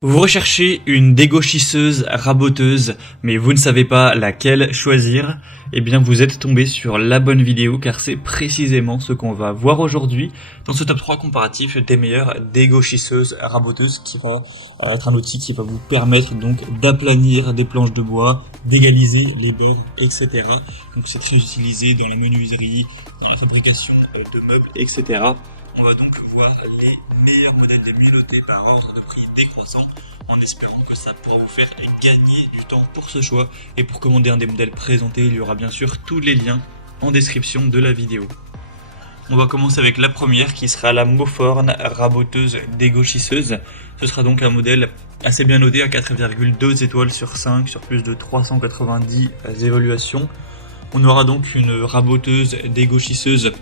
Vous recherchez une dégauchisseuse raboteuse, mais vous ne savez pas laquelle choisir? Eh bien, vous êtes tombé sur la bonne vidéo, car c'est précisément ce qu'on va voir aujourd'hui dans ce top 3 comparatif des meilleures dégauchisseuses raboteuses, qui va être un outil qui va vous permettre donc d'aplanir des planches de bois, d'égaliser les bords, etc. Donc c'est très utilisé dans la menuiserie, dans la fabrication de meubles, etc. On va donc voir les meilleurs modèles des mieux-notés par ordre de prix décroissant, en espérant que ça pourra vous faire gagner du temps pour ce choix. Et pour commander un des modèles présentés, il y aura bien sûr tous les liens en description de la vidéo. On va commencer avec la première qui sera la Moforn raboteuse dégauchisseuse. Ce sera donc un modèle assez bien noté à 4,2 étoiles sur 5 sur plus de 390 évaluations. On aura donc une raboteuse dégauchisseuse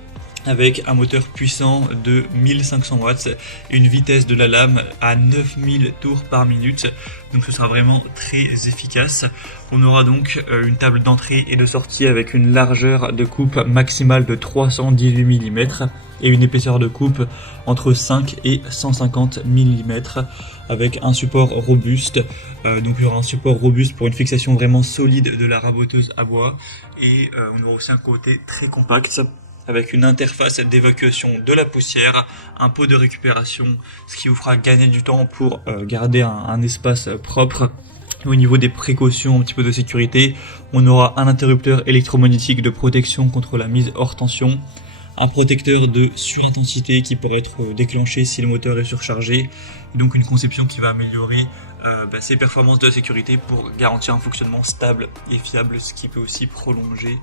avec un moteur puissant de 1500 watts et une vitesse de la lame à 9000 tours par minute. Donc ce sera vraiment très efficace. On aura donc une table d'entrée et de sortie avec une largeur de coupe maximale de 318 mm et une épaisseur de coupe entre 5 et 150 mm avec un support robuste. Donc il y aura un support robuste pour une fixation vraiment solide de la raboteuse à bois et on aura aussi un côté très compact avec une interface d'évacuation de la poussière, un pot de récupération, ce qui vous fera gagner du temps pour garder un espace propre. Au niveau des précautions, un petit peu de sécurité, on aura un interrupteur électromagnétique de protection contre la mise hors tension, un protecteur de surintensité qui pourrait être déclenché si le moteur est surchargé, et donc une conception qui va améliorer ses performances de sécurité pour garantir un fonctionnement stable et fiable, ce qui peut aussi prolonger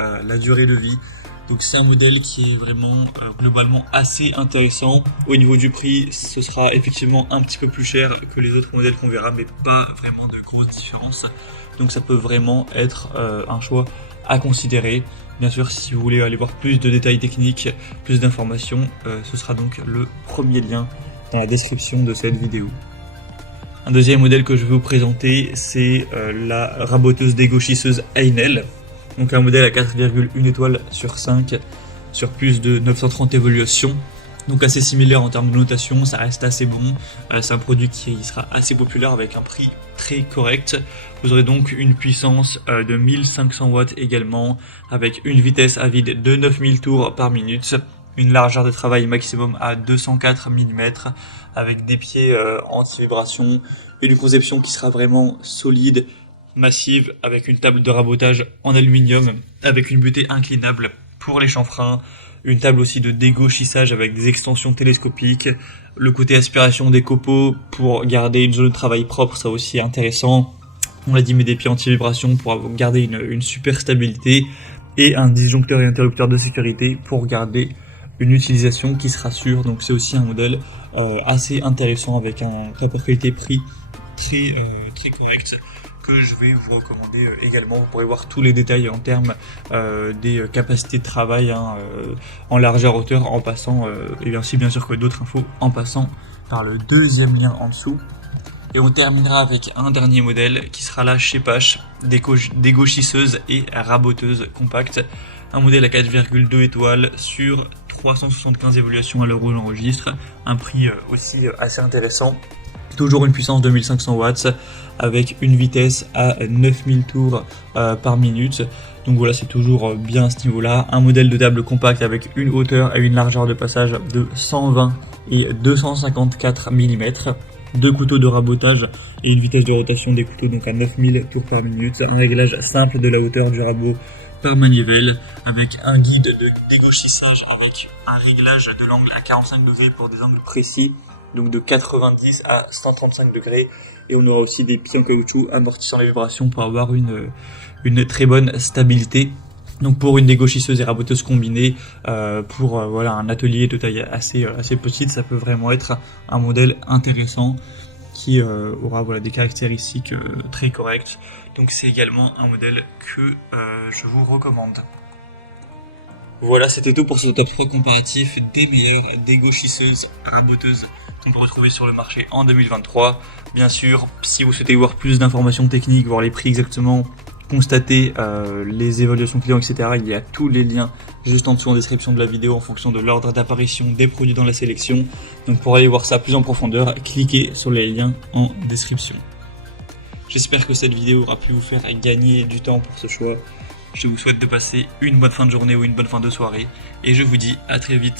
la durée de vie. Donc c'est un modèle qui est vraiment globalement assez intéressant. Au niveau du prix, ce sera effectivement un petit peu plus cher que les autres modèles qu'on verra, mais pas vraiment de grosses différences. Donc ça peut vraiment être un choix à considérer. Bien sûr, si vous voulez aller voir plus de détails techniques, plus d'informations, ce sera donc le premier lien dans la description de cette vidéo. Un deuxième modèle que je vais vous présenter, c'est la raboteuse dégauchisseuse Einel. Donc un modèle à 4,1 étoiles sur 5 sur plus de 930 évaluations. Donc assez similaire en termes de notation, ça reste assez bon. C'est un produit qui sera assez populaire avec un prix très correct. Vous aurez donc une puissance de 1500 watts également, avec une vitesse à vide de 9000 tours par minute, une largeur de travail maximum à 204 mm, avec des pieds anti-vibration, et une conception qui sera vraiment solide, massive, avec une table de rabotage en aluminium, avec une butée inclinable pour les chanfreins, une table aussi de dégauchissage avec des extensions télescopiques, le côté aspiration des copeaux pour garder une zone de travail propre, ça aussi intéressant. On l'a dit, mais des pieds anti-vibration pour garder une super stabilité, et un disjoncteur et interrupteur de sécurité pour garder une utilisation qui sera sûre. Donc c'est aussi un modèle assez intéressant avec un rapport qualité-prix très correct, que je vais vous recommander également. Vous pourrez voir tous les détails en termes des capacités de travail en largeur, hauteur, en passant, et ainsi bien sûr que d'autres infos, en passant par le deuxième lien en dessous. Et on terminera avec un dernier modèle qui sera la Shepash dégauchisseuse et raboteuse compacte. Un modèle à 4,2 étoiles sur 375 évaluations à l'heure où j'enregistre. Un prix aussi assez intéressant. Toujours une puissance de 1500 watts avec une vitesse à 9000 tours par minute. Donc voilà, c'est toujours bien à ce niveau-là. Un modèle de table compacte avec une hauteur et une largeur de passage de 120 et 254 mm. Deux couteaux de rabotage et une vitesse de rotation des couteaux donc à 9000 tours par minute. Un réglage simple de la hauteur du rabot par manivelle, avec un guide de dégauchissage avec un réglage de l'angle à 45 degrés pour des angles précis, donc de 90 à 135 degrés, et on aura aussi des pieds en caoutchouc amortissant les vibrations pour avoir une très bonne stabilité. Donc pour une dégauchisseuse et raboteuse combinée, pour un atelier de taille assez petite, ça peut vraiment être un modèle intéressant qui aura des caractéristiques très correctes. Donc c'est également un modèle que je vous recommande. Voilà, c'était tout pour ce top 3 comparatif des meilleures dégauchisseuses raboteuses qu'on peut retrouver sur le marché en 2023. Bien sûr, si vous souhaitez voir plus d'informations techniques, voir les prix exactement, constater les évaluations clients, etc., il y a tous les liens juste en dessous en description de la vidéo en fonction de l'ordre d'apparition des produits dans la sélection. Donc pour aller voir ça plus en profondeur, cliquez sur les liens en description. J'espère que cette vidéo aura pu vous faire gagner du temps pour ce choix. Je vous souhaite de passer une bonne fin de journée ou une bonne fin de soirée et je vous dis à très vite.